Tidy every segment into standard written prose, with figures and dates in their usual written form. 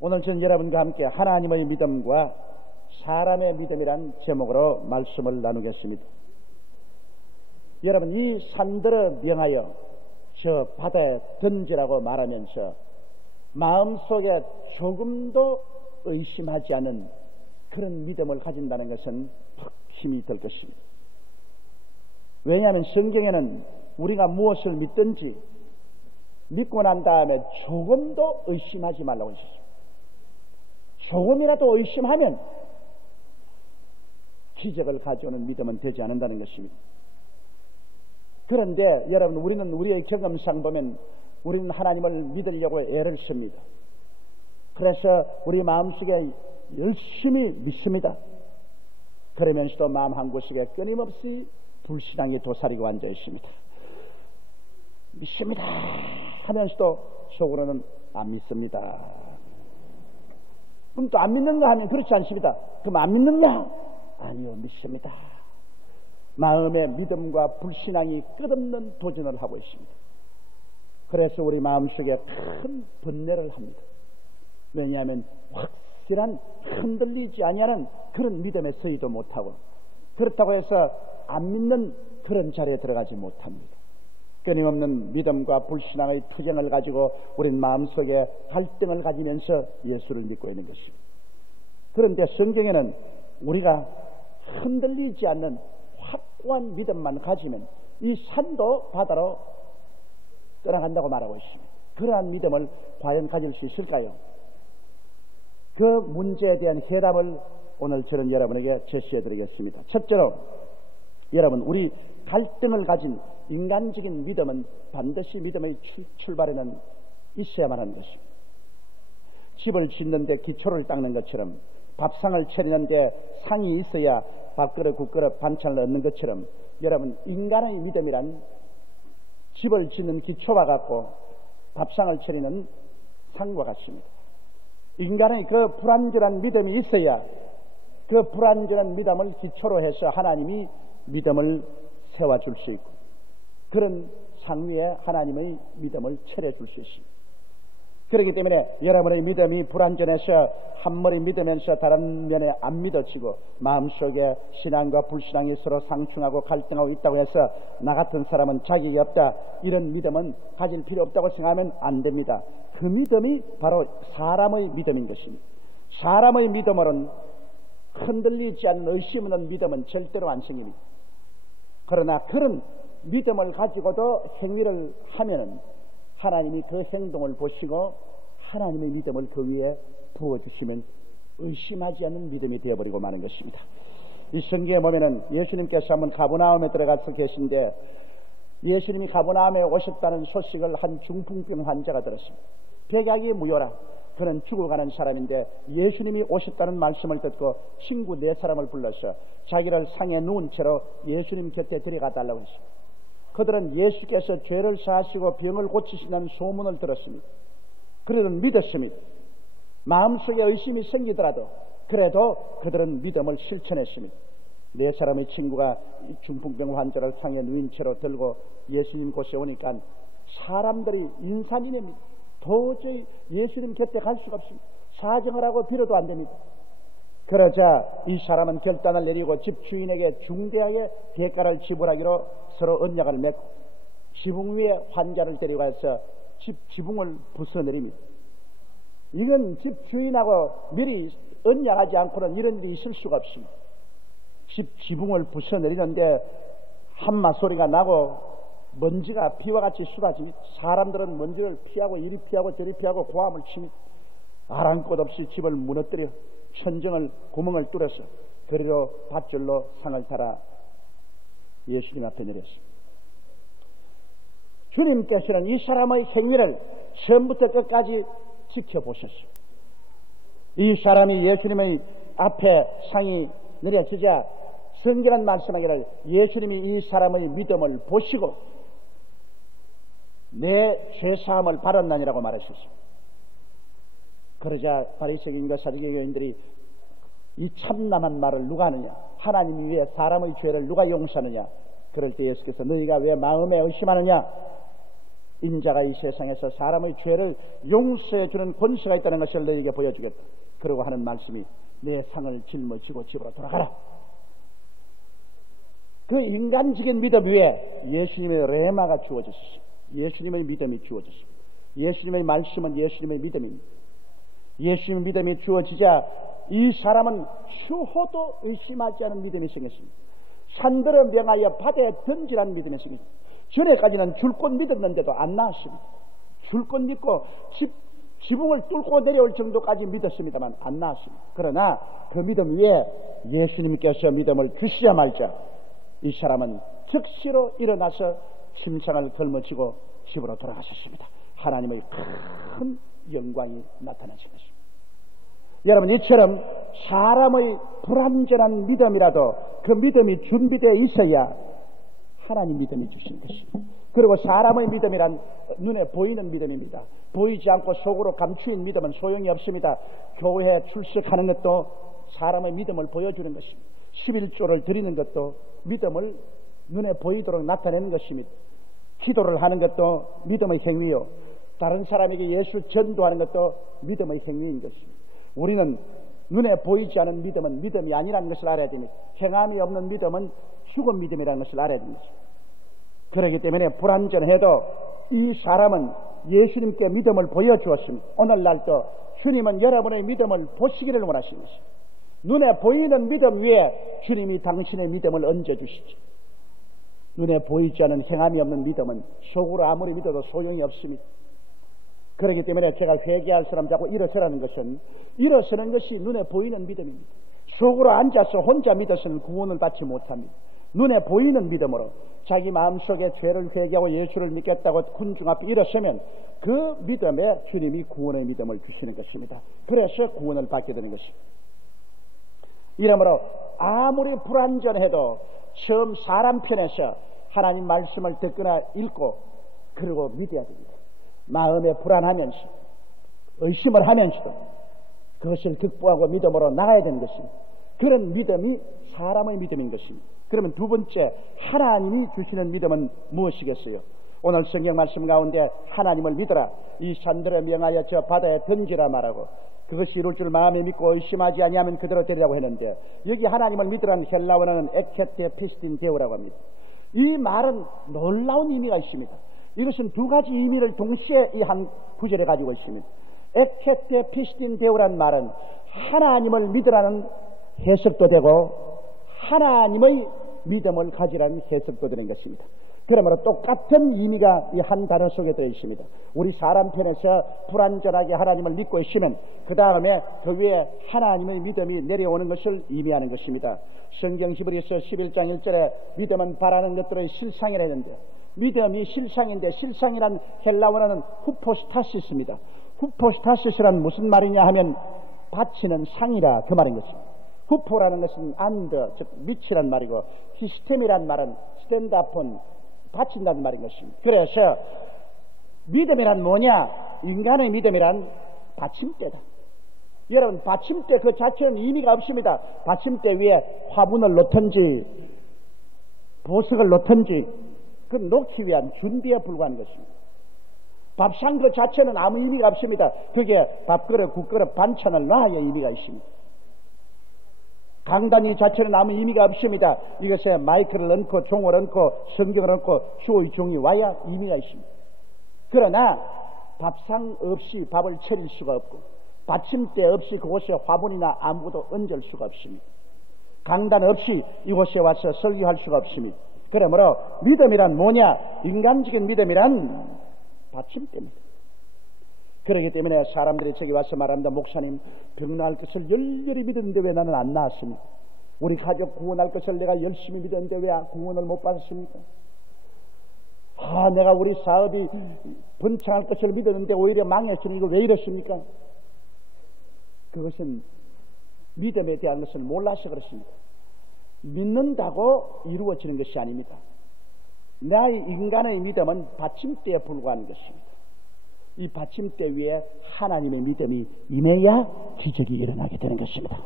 오늘 저는 여러분과 함께 하나님의 믿음과 사람의 믿음이란 제목으로 말씀을 나누겠습니다. 여러분, 이 산들을 명하여 저 바다에 던지라고 말하면서 마음속에 조금도 의심하지 않은 그런 믿음을 가진다는 것은 퍽 힘이 들 것입니다. 왜냐하면 성경에는 우리가 무엇을 믿든지 믿고 난 다음에 조금도 의심하지 말라고 했습니다. 조금이라도 의심하면 기적을 가져오는 믿음은 되지 않는다는 것입니다. 그런데 여러분, 우리는 우리의 경험상 보면 우리는 하나님을 믿으려고 애를 씁니다. 그래서 우리 마음속에 열심히 믿습니다. 그러면서도 마음 한구석에 끊임없이 불신앙이 도사리고 앉아 있습니다. 믿습니다 하면서도 속으로는 안 믿습니다. 그럼 또 안 믿는가 하면 그렇지 않습니다. 그럼 안 믿느냐? 아니요, 믿습니다. 마음의 믿음과 불신앙이 끝없는 도전을 하고 있습니다. 그래서 우리 마음속에 큰 번뇌를 합니다. 왜냐하면 확실한 흔들리지 아니하는 그런 믿음에 서지도 못하고, 그렇다고 해서 안 믿는 그런 자리에 들어가지 못합니다. 끊임없는 믿음과 불신앙의 투쟁을 가지고 우린 마음속에 갈등을 가지면서 예수를 믿고 있는 것입니다. 그런데 성경에는 우리가 흔들리지 않는 확고한 믿음만 가지면 이 산도 바다로 떠나간다고 말하고 있습니다. 그러한 믿음을 과연 가질 수 있을까요? 그 문제에 대한 해답을 오늘 저는 여러분에게 제시해 드리겠습니다. 첫째로, 여러분, 우리 갈등을 가진 인간적인 믿음은 반드시 믿음의 출발에는 있어야만 하는 것입니다. 집을 짓는데 기초를 닦는 것처럼, 밥상을 차리는데 상이 있어야 밥그릇, 국그릇, 반찬을 얻는 것처럼, 여러분, 인간의 믿음이란 집을 짓는 기초와 같고 밥상을 차리는 상과 같습니다. 인간의 그 불완전한 믿음이 있어야 그 불완전한 믿음을 기초로 해서 하나님이 믿음을 세워줄 수 있고, 그런 상 위에 하나님의 믿음을 차려줄 수 있습니다. 그렇기 때문에 여러분의 믿음이 불완전해서 한 머리 믿으면서 다른 면에 안 믿어지고 마음속에 신앙과 불신앙이 서로 상충하고 갈등하고 있다고 해서 나 같은 사람은 자격이 없다, 이런 믿음은 가질 필요 없다고 생각하면 안 됩니다. 그 믿음이 바로 사람의 믿음인 것입니다. 사람의 믿음으로는 흔들리지 않는 의심 없는 믿음은 절대로 안 생깁니다. 그러나 그런 믿음을 가지고도 행위를 하면은 하나님이 그 행동을 보시고 하나님의 믿음을 그 위에 부어주시면 의심하지 않는 믿음이 되어버리고 마는 것입니다. 이 성경에 보면은 예수님께서 한번 가버나움에 들어가서 계신데, 예수님이 가버나움에 오셨다는 소식을 한 중풍병 환자가 들었습니다. 백약이 무효라. 그는 죽어가는 사람인데 예수님이 오셨다는 말씀을 듣고 친구 4사람을 불러서 자기를 상에 누운 채로 예수님 곁에 데려가 달라고 했습니다. 그들은 예수께서 죄를 사하시고 병을 고치신다는 소문을 들었습니다. 그들은 믿었습니다. 마음속에 의심이 생기더라도 그래도 그들은 믿음을 실천했습니다. 4사람의 친구가 중풍병 환자를 상에 누인 채로 들고 예수님 곳에 오니까 사람들이 인산인해입니다. 도저히 예수님 곁에 갈 수가 없습니다. 사정을 하고 빌어도 안 됩니다. 그러자 이 사람은 결단을 내리고 집 주인에게 중대하게 대가를 지불하기로 서로 언약을 맺고 지붕 위에 환자를 데려가서 집 지붕을 부숴내립니다. 이건 집 주인하고 미리 언약하지 않고는 이런 일이 있을 수가 없습니다. 집 지붕을 부숴내리는데 한마 소리가 나고 먼지가 비와 같이 쏟아집니다. 사람들은 먼지를 피하고 이리 피하고 저리 피하고 고함을 칩니다. 아랑곳 없이 집을 무너뜨려 천정을 구멍을 뚫어서 그리로 밧줄로 상을 달아 예수님 앞에 내렸습니다. 주님께서는 이 사람의 행위를 처음부터 끝까지 지켜보셨습니다. 이 사람이 예수님의 앞에 상이 내려지자 성경은 말씀하기를 예수님이 이 사람의 믿음을 보시고 내 죄사함을 받았나니라고 말하셨습니다. 그러자 바리새인과 사두개인들이 이 참남한 말을 누가 하느냐, 하나님이 위해 사람의 죄를 누가 용서하느냐. 그럴 때 예수께서 너희가 왜 마음에 의심하느냐, 인자가 이 세상에서 사람의 죄를 용서해 주는 권세가 있다는 것을 너에게 보여주겠다. 그러고 하는 말씀이 내 상을 짊어지고 집으로 돌아가라. 그 인간적인 믿음 위에 예수님의 레마가 주어졌습니다. 예수님의 믿음이 주어졌습니다. 예수님의 말씀은 예수님의 믿음입니다. 예수님의 믿음이 주어지자 이 사람은 수호도 의심하지 않은 믿음이 생겼습니다. 산들을 명하여 바다에 던지라는 믿음이 생겼습니다. 전에까지는 줄 것 믿었는데도 안 나왔습니다. 줄 것 믿고 지붕을 뚫고 내려올 정도까지 믿었습니다만 안 나왔습니다. 그러나 그 믿음 위에 예수님께서 믿음을 주시자마자 이 사람은 즉시로 일어나서 침상을 걸머쥐고 집으로 돌아가셨습니다. 하나님의 큰 영광이 나타나신 것입니다. 여러분, 이처럼 사람의 불완전한 믿음이라도 그 믿음이 준비되어 있어야 하나님 믿음이 주시는 것입니다. 그리고 사람의 믿음이란 눈에 보이는 믿음입니다. 보이지 않고 속으로 감추인 믿음은 소용이 없습니다. 교회에 출석하는 것도 사람의 믿음을 보여주는 것입니다. 11조를 드리는 것도 믿음을 눈에 보이도록 나타내는 것입니다. 기도를 하는 것도 믿음의 행위요, 다른 사람에게 예수 전도하는 것도 믿음의 행위인 것입니다. 우리는 눈에 보이지 않은 믿음은 믿음이 아니라는 것을 알아야 됩니다. 행함이 없는 믿음은 죽은 믿음이라는 것을 알아야 됩니다. 그렇기 때문에 불완전해도 이 사람은 예수님께 믿음을 보여주었습니다. 오늘날도 주님은 여러분의 믿음을 보시기를 원하시는 것입니다. 눈에 보이는 믿음 위에 주님이 당신의 믿음을 얹어주시죠. 눈에 보이지 않은 행함이 없는 믿음은 속으로 아무리 믿어도 소용이 없습니다. 그렇기 때문에 제가 회개할 사람 자꾸 일어서라는 것은, 일어서는 것이 눈에 보이는 믿음입니다. 속으로 앉아서 혼자 믿어서는 구원을 받지 못합니다. 눈에 보이는 믿음으로 자기 마음속에 죄를 회개하고 예수를 믿겠다고 군중 앞에 일어서면 그 믿음에 주님이 구원의 믿음을 주시는 것입니다. 그래서 구원을 받게 되는 것입니다. 이러므로 아무리 불완전해도 처음 사람 편에서 하나님 말씀을 듣거나 읽고 그리고 믿어야 됩니다. 마음에 불안하면서 의심을 하면서도 그것을 극복하고 믿음으로 나가야 되는 것입니다. 그런 믿음이 사람의 믿음인 것입니다. 그러면 두 번째, 하나님이 주시는 믿음은 무엇이겠어요? 오늘 성경 말씀 가운데 하나님을 믿어라, 이 산들에 명하여 저 바다에 던지라 말하고 그것이 이룰 줄 마음에 믿고 의심하지 아니하면 그대로 되리라고 했는데, 여기 하나님을 믿으라는 헬라어는 에케테 피스틴 데오라고 합니다. 이 말은 놀라운 의미가 있습니다. 이것은 두 가지 의미를 동시에 이 한 구절에 가지고 있습니다. 에케테 피스틴 데오라는 말은 하나님을 믿으라는 해석도 되고 하나님의 믿음을 가지라는 해석도 되는 것입니다. 그러므로 똑같은 의미가 이 한 단어 속에 들어 있습니다. 우리 사람 편에서 불완전하게 하나님을 믿고 있으면 그 다음에 그 위에 하나님의 믿음이 내려오는 것을 의미하는 것입니다. 성경 히브리서 11장 1절에 믿음은 바라는 것들의 실상이라 했는데, 믿음이 실상인데 실상이란 헬라어는 후포스타시스입니다. 후포스타시스란 무슨 말이냐 하면 바치는 상이라 그 말인 것입니다. 후포라는 것은 안드, 즉 밑이란 말이고, 시스템이란 말은 스탠드업은 바친다는 말인 것입니다. 그래서 믿음이란 뭐냐? 인간의 믿음이란 받침대다. 여러분, 받침대 그 자체는 의미가 없습니다. 받침대 위에 화분을 놓든지 보석을 놓든지 그 놓기 위한 준비에 불과한 것입니다. 밥상 그 자체는 아무 의미가 없습니다. 그게 밥그릇, 국그릇, 반찬을 놔야 의미가 있습니다. 강단이 자체는 아무 의미가 없습니다. 이것에 마이크를 얹고 종을 얹고 성경을 얹고 수의 종이 와야 의미가 있습니다. 그러나 밥상 없이 밥을 차릴 수가 없고 받침대 없이 그곳에 화분이나 아무것도 얹을 수가 없습니다. 강단 없이 이곳에 와서 설교할 수가 없습니다. 그러므로 믿음이란 뭐냐? 인간적인 믿음이란 받침대입니다. 그렇기 때문에 사람들이 저기 와서 말합니다. 목사님, 병 나을 것을 열렬히 믿었는데 왜 나는 안 나았습니까? 우리 가족 구원할 것을 내가 열심히 믿었는데 왜 구원을 못 받았습니까? 내가 우리 사업이 번창할 것을 믿었는데 오히려 망했으니 이거 왜 이렇습니까? 그것은 믿음에 대한 것을 몰라서 그렇습니다. 믿는다고 이루어지는 것이 아닙니다. 나의 인간의 믿음은 받침대에 불과한 것입니다. 이 받침대 위에 하나님의 믿음이 임해야 기적이 일어나게 되는 것입니다.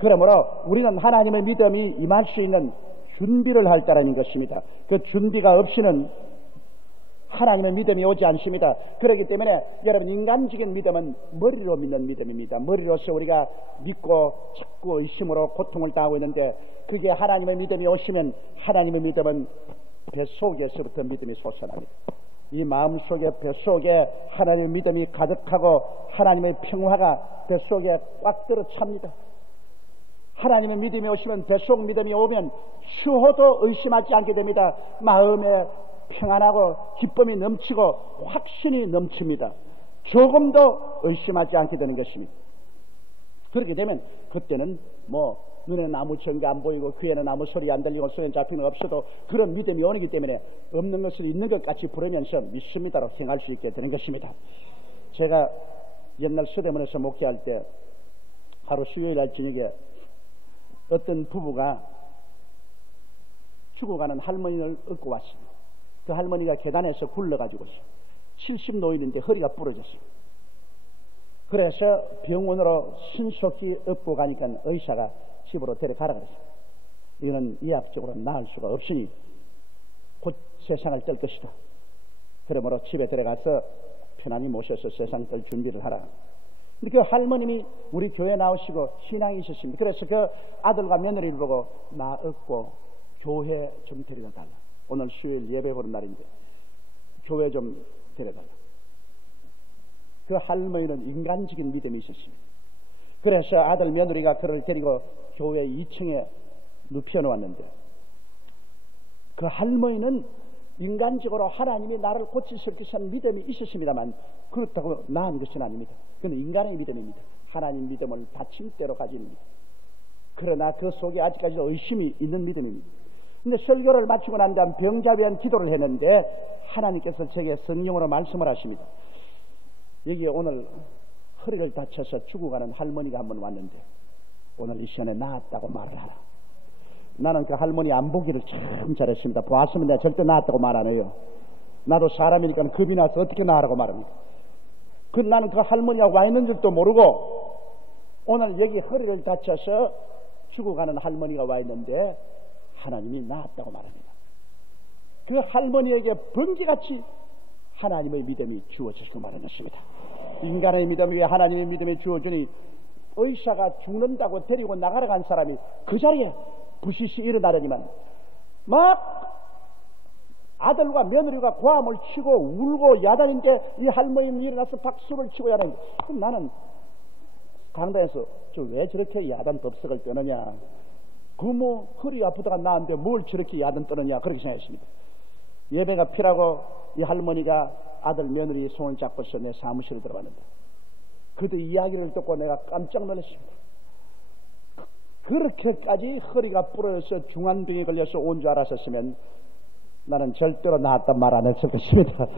그러므로 우리는 하나님의 믿음이 임할 수 있는 준비를 할 따름인 것입니다. 그 준비가 없이는 하나님의 믿음이 오지 않습니다. 그렇기 때문에 여러분, 인간적인 믿음은 머리로 믿는 믿음입니다. 머리로서 우리가 믿고 자꾸 의심으로 고통을 당하고 있는데, 그게 하나님의 믿음이 오시면 하나님의 믿음은 뱃속에서부터 믿음이 솟아납니다. 이 마음속에, 뱃속에 하나님의 믿음이 가득하고 하나님의 평화가 뱃속에 꽉 들어 찹니다. 하나님의 믿음이 오시면, 뱃속 믿음이 오면 추호도 의심하지 않게 됩니다. 마음에 평안하고 기쁨이 넘치고 확신이 넘칩니다. 조금도 의심하지 않게 되는 것입니다. 그렇게 되면 그때는 눈에는 아무 증거 안 보이고 귀에는 아무 소리 안 들리고 손에 잡히는 거 없어도 그런 믿음이 오기 때문에 없는 것을 있는 것 같이 부르면서 믿습니다로 행할 수 있게 되는 것입니다. 제가 옛날 서대문에서 목회할 때 하루 수요일날 저녁에 어떤 부부가 죽어가는 할머니를 얻고 왔습니다. 그 할머니가 계단에서 굴러가지고 70노인인데 허리가 부러졌어요. 그래서 병원으로 신속히 업고 가니까 의사가 집으로 데려가라 그랬어요. 이거는 의학적으로 나을 수가 없으니 곧 세상을 뜰 것이다. 그러므로 집에 들어가서 편안히 모셔서 세상 뜰 준비를 하라. 근데 그 할머님이 우리 교회에 나오시고 신앙이 있으십니다. 그래서 그 아들과 며느리를 보고 나 얻고 교회 좀 데려다 달라. 오늘 수요일 예배 보는 날인데 교회 좀 데려달라. 그 할머니는 인간적인 믿음이 있었습니다. 그래서 아들 며느리가 그를 데리고 교회 2층에 눕혀놓았는데, 그 할머니는 인간적으로 하나님이 나를 고치실 것이라는 믿음이 있었습니다만 그렇다고 나은 것은 아닙니다. 그건 인간의 믿음입니다. 하나님 믿음을 받침대로 가집니다. 그러나 그 속에 아직까지도 의심이 있는 믿음입니다. 근데 설교를 마치고 난 다음 병자 위한 기도를 했는데 하나님께서 제게 성령으로 말씀을 하십니다. 여기 오늘 허리를 다쳐서 죽어가는 할머니가 한 번 왔는데 오늘 이 시간에 나았다고 말을 하라. 나는 그 할머니 안 보기를 참 잘했습니다. 보았으면 내가 절대 나았다고 말 안 해요. 나도 사람이니까 겁이 나서 어떻게 나으라고 말합니다. 나는 그 할머니가 와 있는 줄도 모르고 오늘 여기 허리를 다쳐서 죽어가는 할머니가 와 있는데 하나님이 나았다고 말합니다. 그 할머니에게 번개같이 하나님의 믿음이 주어지고 말하였습니다. 인간의 믿음 위에 하나님의 믿음이 주어지니 의사가 죽는다고 데리고 나가러 간 사람이 그 자리에 부시시 일어나더니만 막 아들과 며느리가 고함을 치고 울고 야단인데 이 할머니는 일어나서 박수를 치고 야단인데 그럼 나는 강단에서 왜 저렇게 야단 법석을 떠느냐, 허리 아프다가 나왔는데 뭘 저렇게 야단 떠느냐 그렇게 생각했습니다. 예배가 피라고 이 할머니가 아들 며느리 손을 잡고서 내 사무실에 들어갔는데 그때 이야기를 듣고 내가 깜짝 놀랐습니다. 그렇게까지 허리가 부러져서 중환병에 걸려서 온 줄 알았었으면 나는 절대로 나았단 말 안 했을 것입니다.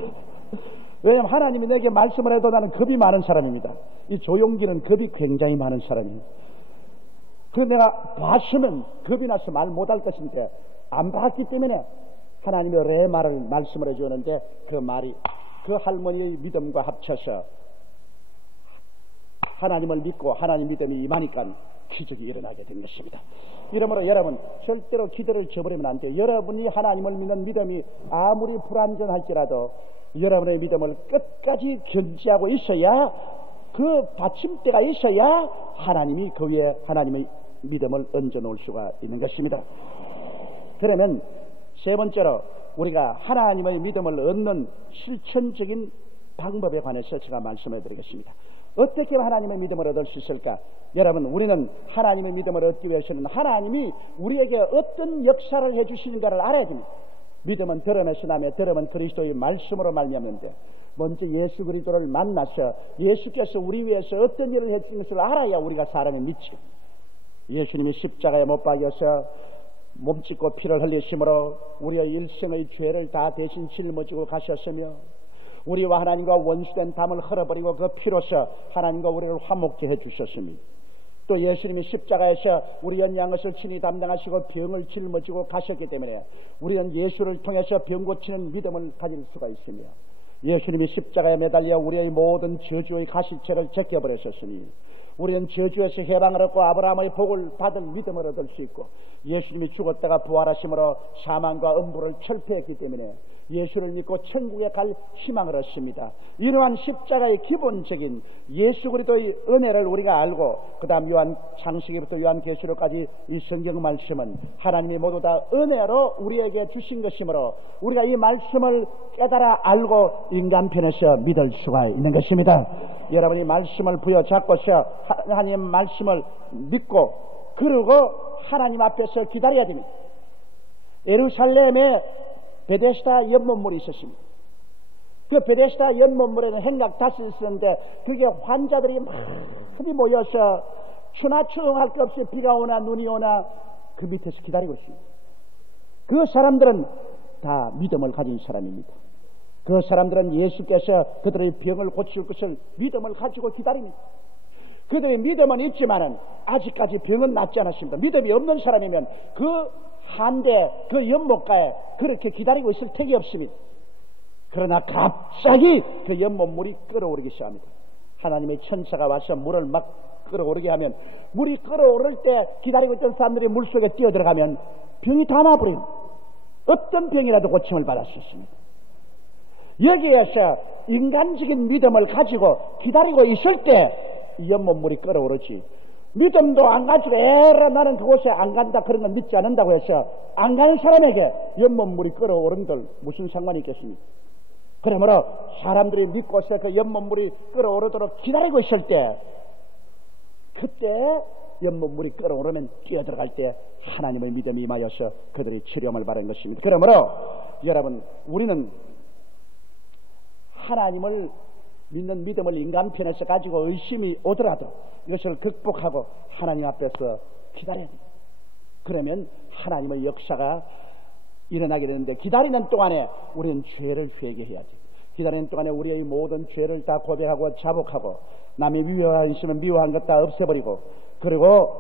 왜냐하면 하나님이 내게 말씀을 해도 나는 겁이 많은 사람입니다. 이 조용기는 겁이 굉장히 많은 사람입니다. 그래서 내가 봤으면 겁이 나서 말 못할 것인데 안 봤기 때문에 하나님의 레마를 말씀을 해주었는데 그 말이 그 할머니의 믿음과 합쳐서 하나님을 믿고 하나님 믿음이 임하니까 기적이 일어나게 된 것입니다. 이러므로 여러분 절대로 기도를 저버리면 안 돼요. 여러분이 하나님을 믿는 믿음이 아무리 불완전할지라도 여러분의 믿음을 끝까지 견지하고 있어야, 그 받침대가 있어야 하나님이 그 위에 하나님의 믿음을 얹어 놓을 수가 있는 것입니다. 그러면 세 번째로 우리가 하나님의 믿음을 얻는 실천적인 방법에 관해서 제가 말씀해 드리겠습니다. 어떻게 하나님의 믿음을 얻을 수 있을까? 여러분, 우리는 하나님의 믿음을 얻기 위해서는 하나님이 우리에게 어떤 역사를 해주시는가를 알아야 됩니다. 믿음은 들음에서 나며 들음은 그리스도의 말씀으로 말미암는데 먼저 예수 그리스도를 만나서 예수께서 우리 위해서 어떤 일을 해주신 것을 알아야 우리가 사람을 믿지. 예수님이 십자가에 못 박여서 몸짓고 피를 흘리심으로 우리의 일생의 죄를 다 대신 짊어지고 가셨으며 우리와 하나님과 원수된 담을 흘려버리고 그 피로서 하나님과 우리를 화목케 해주셨습니다. 또 예수님이 십자가에서 우리 연약한 것을 친히 담당하시고 병을 짊어지고 가셨기 때문에 우리는 예수를 통해서 병 고치는 믿음을 가질 수가 있으며 예수님이 십자가에 매달려 우리의 모든 저주의 가시체를 제껴버렸었으니 우리는 저주에서 해방을 얻고 아브라함의 복을 받을 믿음을 얻을 수 있고 예수님이 죽었다가 부활하심으로 사망과 음부를 철폐했기 때문에 예수를 믿고 천국에 갈 희망을 얻습니다. 이러한 십자가의 기본적인 예수 그리스도의 은혜를 우리가 알고 그 다음 요한 창세기부터 요한 계시록까지 이 성경 말씀은 하나님이 모두 다 은혜로 우리에게 주신 것이므로 우리가 이 말씀을 깨달아 알고 인간편에서 믿을 수가 있는 것입니다. 여러분이 말씀을 부여잡고서 하나님 말씀을 믿고 그리고 하나님 앞에서 기다려야 됩니다. 예루살렘에 베데스다 연못물이 있었습니다. 그 베데스다 연못물에는 행각 5이 있었는데 그게 환자들이 많이 모여서 추나 추동할 것 없이 비가 오나 눈이 오나 그 밑에서 기다리고 있습니다. 그 사람들은 다 믿음을 가진 사람입니다. 그 사람들은 예수께서 그들의 병을 고칠 것을 믿음을 가지고 기다립니다. 그들의 믿음은 있지만은 아직까지 병은 낫지 않았습니다. 믿음이 없는 사람이면 그 한데 그 연못가에 그렇게 기다리고 있을 택이 없습니다. 그러나 갑자기 그 연못물이 끓어오르기 시작합니다. 하나님의 천사가 와서 물을 막 끓어오르게 하면 물이 끓어오를 때 기다리고 있던 사람들이 물속에 뛰어들어가면 병이 다 나버려요. 어떤 병이라도 고침을 받을 수 있습니다. 여기에서 인간적인 믿음을 가지고 기다리고 있을 때 이 연못물이 끓어오르지 믿음도 안 가지고 에라 나는 그곳에 안 간다 그런 건 믿지 않는다고 해서 안 가는 사람에게 연못물이 끓어오른들 무슨 상관이 있겠습니까? 그러므로 사람들이 믿고서 그 연못물이 끓어오르도록 기다리고 있을 때 그때 연못물이 끓어오르면 뛰어들어갈 때 하나님의 믿음이 임하여서 그들이 치료함을 받은 것입니다. 그러므로 여러분 우리는 하나님을 믿는 믿음을 인간편에서 가지고 의심이 오더라도 이것을 극복하고 하나님 앞에서 기다려야 됩니다. 그러면 하나님의 역사가 일어나게 되는데 기다리는 동안에 우리는 죄를 회개해야지. 기다리는 동안에 우리의 모든 죄를 다 고백하고 자복하고 남이 미워한 있으면 미워한 것 다 없애버리고 그리고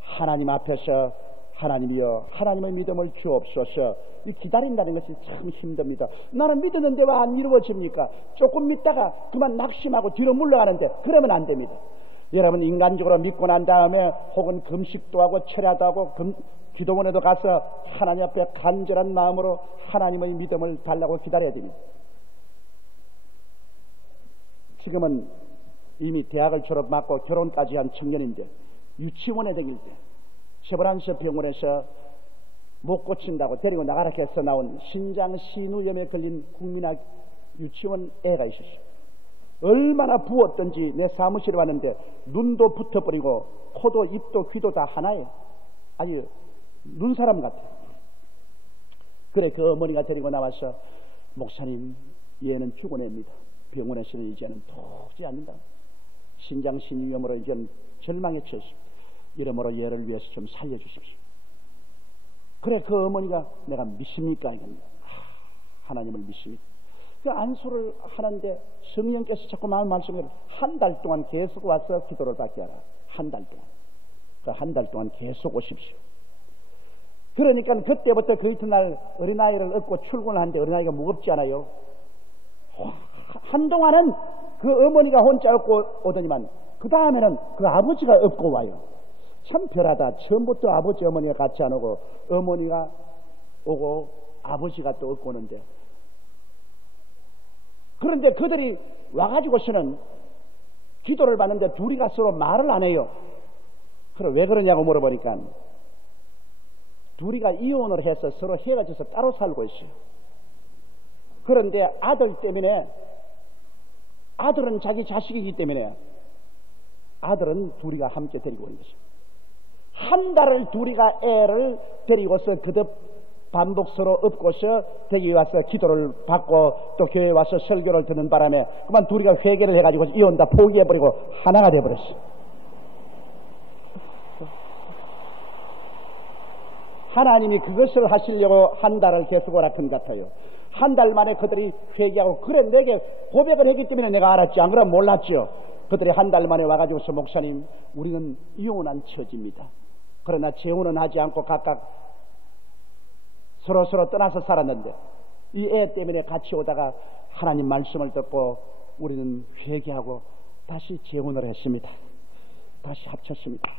하나님 앞에서 하나님이여 하나님의 믿음을 주옵소서. 이 기다린다는 것이 참 힘듭니다. 나는 믿었는데 왜 안 이루어집니까? 조금 믿다가 그만 낙심하고 뒤로 물러가는데 그러면 안 됩니다. 여러분 인간적으로 믿고 난 다음에 혹은 금식도 하고 철야도 하고 기도원에도 가서 하나님 앞에 간절한 마음으로 하나님의 믿음을 달라고 기다려야 됩니다. 지금은 이미 대학을 졸업하고 결혼까지 한 청년인데 유치원에 다닐 때 세브란스 병원에서 못 고친다고 데리고 나가라 해서 나온 신장 신우염에 걸린 국민학 유치원 애가 있었어요. 얼마나 부었던지 내 사무실에 왔는데 눈도 붙어버리고 코도 입도 귀도 다 하나예요. 아주 눈사람 같아요. 그래 그 어머니가 데리고 나와서 목사님 얘는 죽어냅니다. 병원에서는 이제는 도저히 않는다. 신장 신우염으로 이제는 절망에 처했습니다. 이러므로 얘를 위해서 좀 살려주십시오. 그래 그 어머니가 내가 믿습니까? 하나님을 믿습니다. 그 안수를 하는데 성령께서 자꾸 마음 말씀을 한 달 동안 계속 와서 기도를 받게 하라. 한 달 동안. 그 한 달 동안 계속 오십시오. 그러니까 그때부터 그 이튿날 어린아이를 업고 출근을 하는데 어린아이가 무겁지 않아요. 한동안은 그 어머니가 혼자 업고 오더니만 그 다음에는 그 아버지가 업고 와요. 참 별하다. 처음부터 아버지 어머니가 같이 안 오고 어머니가 오고 아버지가 또 업고 오는데 그런데 그들이 와가지고서는 기도를 받는데 둘이가 서로 말을 안 해요. 그럼 왜 그러냐고 물어보니까 둘이가 이혼을 해서 서로 헤어져서 따로 살고 있어요. 그런데 아들 때문에 아들은 자기 자식이기 때문에 아들은 둘이가 함께 데리고 온 것이죠. 한 달을 둘이가 애를 데리고서 그듭 반복 서로 업고서 댁에 와서 기도를 받고 또 교회에 와서 설교를 듣는 바람에 그만 둘이가 회개를 해가지고 이혼 다 포기해버리고 하나가 돼버렸어. 하나님이 그것을 하시려고 한 달을 계속 오락한 것 같아요. 한 달 만에 그들이 회개하고 그래 내게 고백을 했기 때문에 내가 알았지 안 그러면 몰랐죠. 그들이 한 달 만에 와가지고서 목사님 우리는 이혼한 처지입니다. 그러나 재혼은 하지 않고 각각 서로 떠나서 살았는데 이 애 때문에 같이 오다가 하나님 말씀을 듣고 우리는 회개하고 다시 재혼을 했습니다. 다시 합쳤습니다.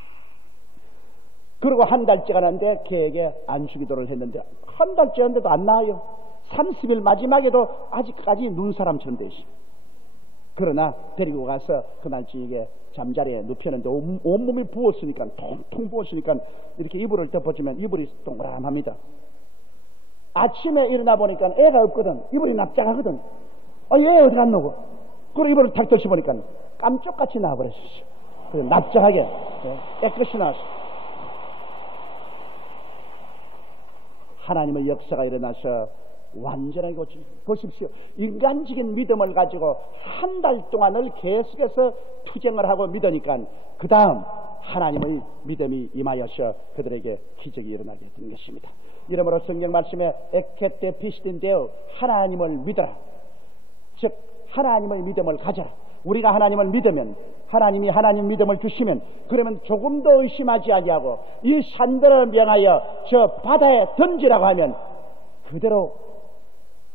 그리고 한 달째가 났는데 걔에게 안수기도를 했는데 한 달째 했는데도 안 나아요. 30일 마지막에도 아직까지 눈사람처럼 되어 있습니다. 그러나 데리고 가서 그날 저녁에 잠자리에 눕혔는데 온몸이 부었으니까, 통통 부었으니까 이렇게 이불을 덮어주면 이불이 동그라합니다. 아침에 일어나 보니까 애가 없거든. 이불이 납작하거든. 얘 어디 갔노고? 그리고 이불을 탁 덮어보니까 깜짝같이 나와버렸어요. 납작하게 깨끗이 나왔어요. 하나님의 역사가 일어나서 완전하게 고치. 보십시오. 인간적인 믿음을 가지고 한 달 동안을 계속해서 투쟁을 하고 믿으니까 그 다음 하나님의 믿음이 임하여서 그들에게 기적이 일어나게 되는 것입니다. 이러므로 성경 말씀에 에케테 피시딘데요, 하나님을 믿어라. 즉 하나님의 믿음을 가져라. 우리가 하나님을 믿으면, 하나님이 하나님 믿음을 주시면, 그러면 조금도 의심하지 아니하고 이 산들을 명하여 저 바다에 던지라고 하면 그대로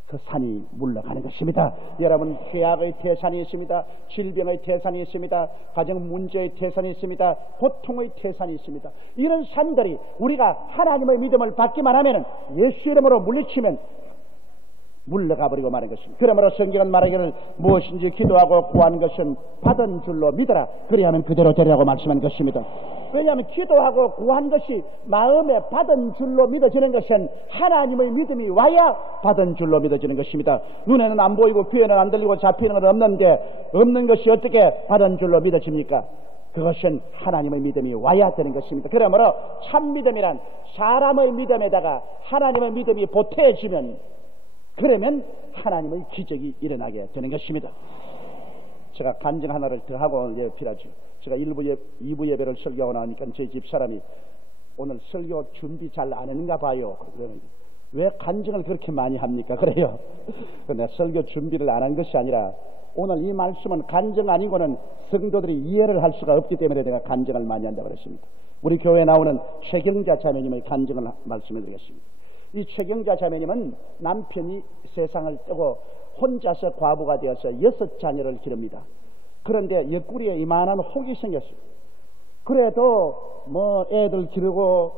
그 산이 물러가는 것입니다. 여러분, 죄악의 태산이 있습니다. 질병의 태산이 있습니다. 가정 문제의 태산이 있습니다. 고통의 태산이 있습니다. 이런 산들이 우리가 하나님의 믿음을 받기만 하면, 예수 이름으로 물리치면 물러가 버리고 마는 것입니다. 그러므로 성경은 말하기를 무엇인지 기도하고 구하는 것은 받은 줄로 믿어라. 그리하면 그대로 되리라고 말씀한 것입니다. 왜냐하면 기도하고 구한 것이 마음에 받은 줄로 믿어지는 것은 하나님의 믿음이 와야 받은 줄로 믿어지는 것입니다. 눈에는 안 보이고 귀에는 안 들리고 잡히는 건 없는데, 없는 것이 어떻게 받은 줄로 믿어집니까? 그것은 하나님의 믿음이 와야 되는 것입니다. 그러므로 참 믿음이란 사람의 믿음에다가 하나님의 믿음이 보태지면, 그러면 하나님의 기적이 일어나게 되는 것입니다. 제가 간증 하나를 더 하고 필요하죠. 제가 2부 예배를 설교하고 나니까 저희 집사람이 오늘 설교 준비 잘 안 했는가 봐요. 왜 간증을 그렇게 많이 합니까? 그래요. 근데 설교 준비를 안 한 것이 아니라 오늘 이 말씀은 간증 아니고는 성도들이 이해를 할 수가 없기 때문에 내가 간증을 많이 한다고 그랬습니다. 우리 교회에 나오는 최경자 자매님의 간증을 말씀해 드리겠습니다. 이 최경자 자매님은 남편이 세상을 떠고 혼자서 과부가 되어서 6자녀를 기릅니다. 그런데 옆구리에 이만한 혹이 생겼어요. 그래도 뭐 애들 기르고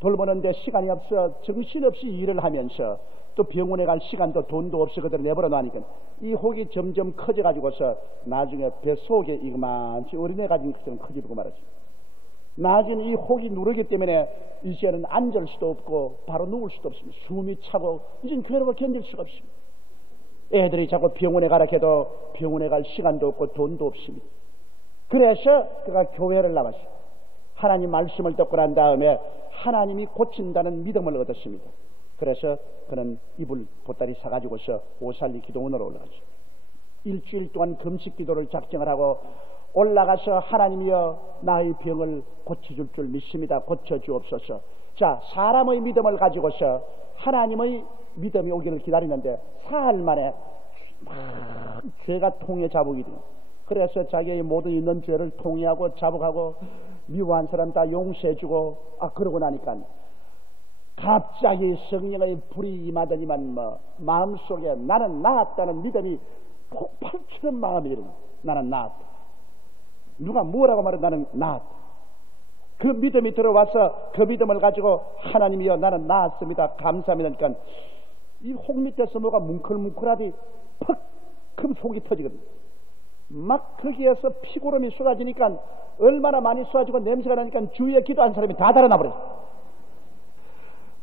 돌보는데 시간이 없어 정신없이 일을 하면서 또 병원에 갈 시간도 돈도 없어 그대로 내버려 놔니까 이 혹이 점점 커져가지고서 나중에 배 속에 이만치 어린애 가진 것처럼 커지고 말았어요. 나중에 이 혹이 누르기 때문에 이제는 앉을 수도 없고 바로 누울 수도 없습니다. 숨이 차고 이제는 괴로움을 견딜 수가 없습니다. 애들이 자꾸 병원에 가라 해도 병원에 갈 시간도 없고 돈도 없습니다. 그래서 그가 교회를 나왔어요. 하나님 말씀을 듣고 난 다음에 하나님이 고친다는 믿음을 얻었습니다. 그래서 그는 이불 보따리 사가지고서 오살리 기도원으로 올라갔죠. 일주일 동안 금식 기도를 작정을 하고 올라가서 하나님이여 나의 병을 고쳐줄 줄 믿습니다. 고쳐주옵소서. 자, 사람의 믿음을 가지고서 하나님의 믿음이 오기를 기다리는데 사흘 만에 막 죄가 통에 자복이 돼요. 그래서 자기의 모든 있는 죄를 통회하고 자복하고 미워한 사람 다 용서해주고 그러고 나니까 갑자기 성령의 불이 임하더니만 마음속에 나는 나았다는 믿음이 폭발처럼 마음이 이릅니다. 나는 나았다. 누가 뭐라고 말해 나는 나았다. 그 믿음이 들어와서 그 믿음을 가지고 하나님이여 나는 나았습니다. 감사합니다. 그러니까 이 혹 밑에서 뭐가 뭉클뭉클하디 퍽 큰 속이 터지거든요. 막 거기에서 피고름이 쏟아지니까 얼마나 많이 쏟아지고 냄새가 나니까 주위에 기도한 사람이 다 달아나 버려요.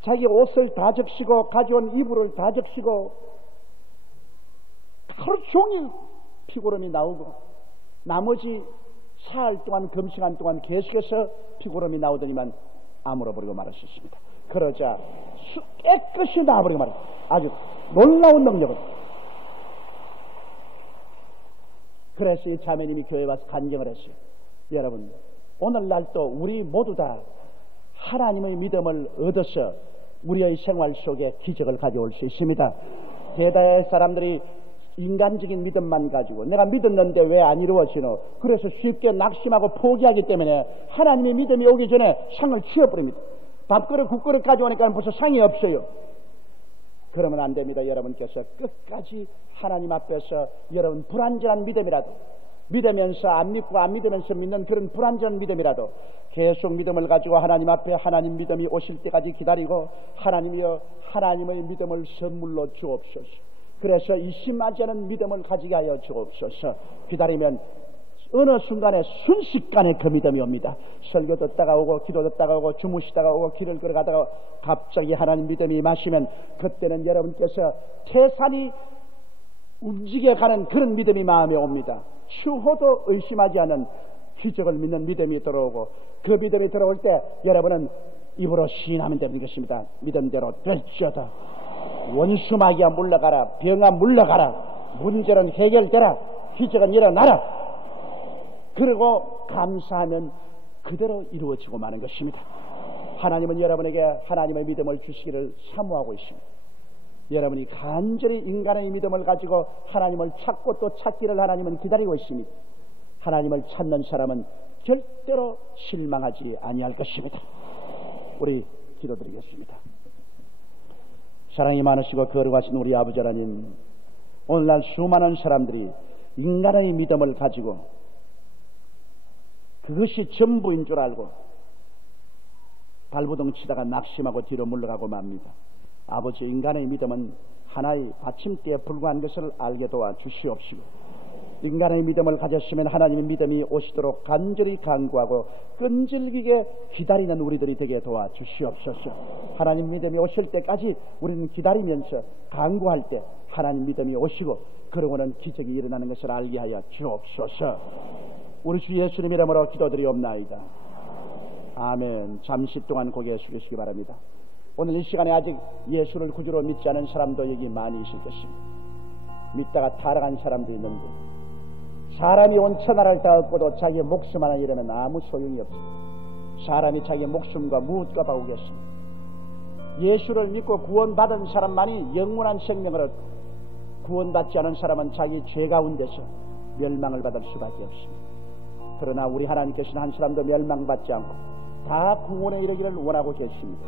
자기 옷을 다 적시고 가져온 이불을 다 적시고 하루 종일 피고름이 나오고 나머지 사흘 동안 금식한 동안 계속해서 피고름이 나오더니만 아물어버리고 말았습니다. 그러자 깨끗이 나와버리고 말았어요. 아주 놀라운 능력을. 그래서 이 자매님이 교회에 와서 간증을 했어요. 여러분, 오늘날 또 우리 모두 다 하나님의 믿음을 얻어서 우리의 생활 속에 기적을 가져올 수 있습니다. 대다의 사람들이 인간적인 믿음만 가지고 내가 믿었는데 왜 안 이루어지노? 그래서 쉽게 낙심하고 포기하기 때문에 하나님의 믿음이 오기 전에 상을 치워버립니다. 밥그릇 국그릇 가져오니까 벌써 상이 없어요. 그러면 안 됩니다. 여러분께서 끝까지 하나님 앞에서 여러분 불완전한 믿음이라도 믿으면서 안 믿고 안 믿으면서 믿는 그런 불완전한 믿음이라도 계속 믿음을 가지고 하나님 앞에 하나님 믿음이 오실 때까지 기다리고 하나님이여 하나님의 믿음을 선물로 주옵소서. 그래서 이심하지 않은 믿음을 가지게 하여 주옵소서. 기다리면 어느 순간에 순식간에 그 믿음이 옵니다. 설교 듣다가 오고 기도 듣다가 오고 주무시다가 오고 길을 걸어가다가 갑자기 하나님 믿음이 임하시면 그때는 여러분께서 태산이 움직여가는 그런 믿음이 마음에 옵니다. 추호도 의심하지 않은 기적을 믿는 믿음이 들어오고 그 믿음이 들어올 때 여러분은 입으로 시인하면 되는 것입니다. 믿음대로 될지어다. 원수 마귀야 물러가라. 병아 물러가라. 문제는 해결되라. 기적은 일어나라. 그리고 감사하면 그대로 이루어지고 마는 것입니다. 하나님은 여러분에게 하나님의 믿음을 주시기를 사모하고 있습니다. 여러분이 간절히 인간의 믿음을 가지고 하나님을 찾고 또 찾기를 하나님은 기다리고 있습니다. 하나님을 찾는 사람은 절대로 실망하지 아니할 것입니다. 우리 기도드리겠습니다. 사랑이 많으시고 거룩하신 우리 아버지 하나님, 오늘날 수많은 사람들이 인간의 믿음을 가지고 그것이 전부인 줄 알고 발부둥 치다가 낙심하고 뒤로 물러가고 맙니다. 아버지, 인간의 믿음은 하나의 받침대에 불과한 것을 알게 도와 주시옵시고 인간의 믿음을 가졌으면 하나님의 믿음이 오시도록 간절히 간구하고 끈질기게 기다리는 우리들이 되게 도와 주시옵소서. 하나님 믿음이 오실 때까지 우리는 기다리면서 간구할 때 하나님 믿음이 오시고 그러고는 기적이 일어나는 것을 알게 하여 주옵소서. 우리 주 예수님 이름으로 기도드리옵나이다. 아멘. 잠시 동안 고개 숙이시기 바랍니다. 오늘 이 시간에 아직 예수를 구주로 믿지 않은 사람도 여기 많이 있을 것입니다. 믿다가 타락한 사람도 있는데 사람이 온 천하를 다 얻고도 자기의 목숨 하나 잃으면 아무 소용이 없습니다. 사람이 자기의 목숨과 무엇과 바꾸겠습니까? 예수를 믿고 구원받은 사람만이 영원한 생명을 얻고 구원받지 않은 사람은 자기 죄 가운데서 멸망을 받을 수밖에 없습니다. 그러나 우리 하나님께서는 한 사람도 멸망받지 않고 다 구원에 이르기를 원하고 계십니다.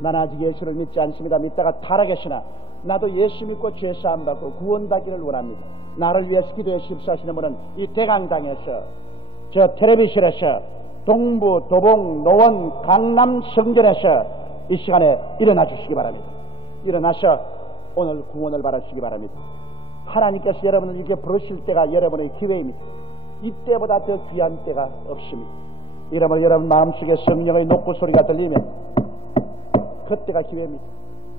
나는 아직 예수를 믿지 않습니다. 믿다가 타락했으나 나도 예수 믿고 죄사함 받고 구원받기를 원합니다. 나를 위해서 기도해 주십사 하시는 분은 이 대강당에서 저 텔레비전에서 동부, 도봉, 노원, 강남 성전에서 이 시간에 일어나 주시기 바랍니다. 일어나서 오늘 구원을 받으시기 바랍니다. 하나님께서 여러분을 이렇게 부르실 때가 여러분의 기회입니다. 이때보다 더 귀한 때가 없습니다. 이러므로 여러분 마음속에 성령의 녹구 소리가 들리면 그때가 기회입니다.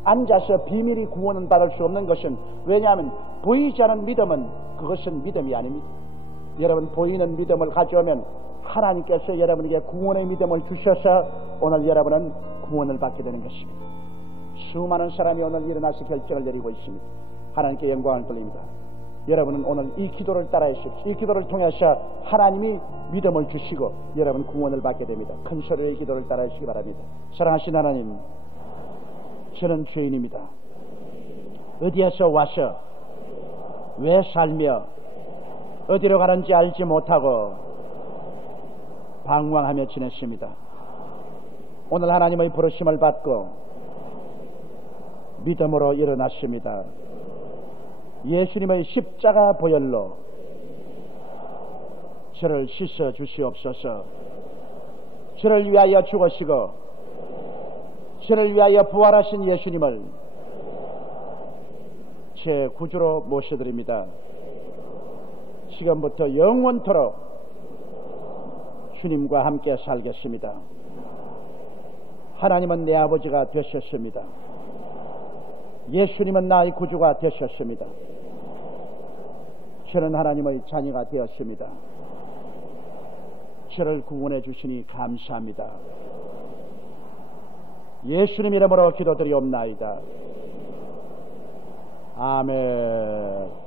앉아서 비밀이 구원은 받을 수 없는 것은 왜냐하면 보이지 않는 믿음은 그것은 믿음이 아닙니다. 여러분 보이는 믿음을 가져오면 하나님께서 여러분에게 구원의 믿음을 주셔서 오늘 여러분은 구원을 받게 되는 것입니다. 수많은 사람이 오늘 일어나서 결정을 내리고 있습니다. 하나님께 영광을 돌립니다. 여러분은 오늘 이 기도를 따라하십시오. 이 기도를 통해서 하나님이 믿음을 주시고 여러분 구원을 받게 됩니다. 큰 소리의 기도를 따라하시기 바랍니다. 사랑하신 하나님, 저는 죄인입니다. 어디에서 와서 왜 살며 어디로 가는지 알지 못하고 방황하며 지냈습니다. 오늘 하나님의 부르심을 받고 믿음으로 일어났습니다. 예수님의 십자가 보혈로 저를 씻어 주시옵소서. 저를 위하여 죽으시고 저를 위하여 부활하신 예수님을 제 구주로 모셔드립니다. 지금부터 영원토록 주님과 함께 살겠습니다. 하나님은 내 아버지가 되셨습니다. 예수님은 나의 구주가 되셨습니다. 저는 하나님의 자녀가 되었습니다. 저를 구원해 주시니 감사합니다. 예수님 이름으로 기도드리옵나이다. 아멘.